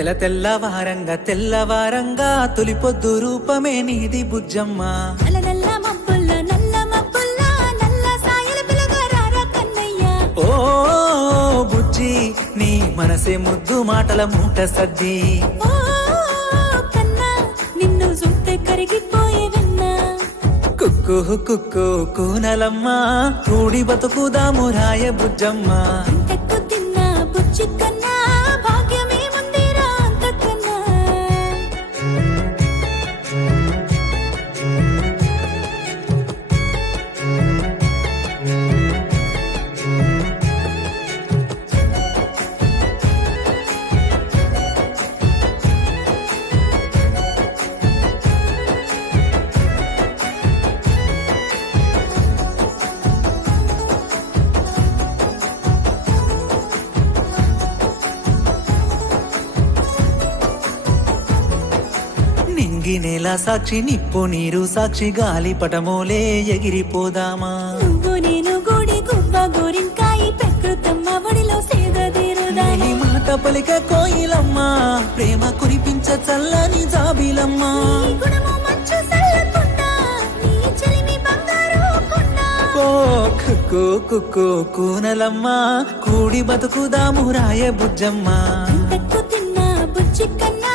తెల్లవారంగా తెల్లవారంగా తొలి పొద్దు రూపమే నీది బుజ్జమ్మ. నల్ల మబ్బుల్ల నల్ల సాయల పిలగారా కన్నయ్య. ఓ బుజ్జి నీ మనసే ముద్దు మాటల మూట సద్ది. ఓ కన్నా నిన్ను చూస్తే కరిగిపోయే వెన్నా. కుక్కు కుక్కు కూనలమ్మ కూడి బతుకుదాము రాయ బుజ్జమ్మ. అంతకు తిన్నా బుజ్జి కన్నా భాగ్యమే ముందేరా అంతకన్నా. నింగి నేల సాక్షి నిప్పు నీరు సాక్షి గాలి పటమోలే ఎగిరిపోదామా. నువ్వు నేను గూడి గువ్వ గోరింకాయి ప్రకృతమ్మ ఒడిలో సేదదీరుదా. నీ మాట పలిక కోయిలమ్మ ప్రేమ కురిపించ చల్లని జాబిలమ్మ. నీ గుణము మంచు సల్లకుండా నీ చెలిమి బంగారు కొండ. ఓ కుక్కు కుక్కు కూనలమ్మ కూడి బతుకుదాము రాయ బుజ్జమ్మ. అంతకు తిన్నా బుజ్జి కన్నా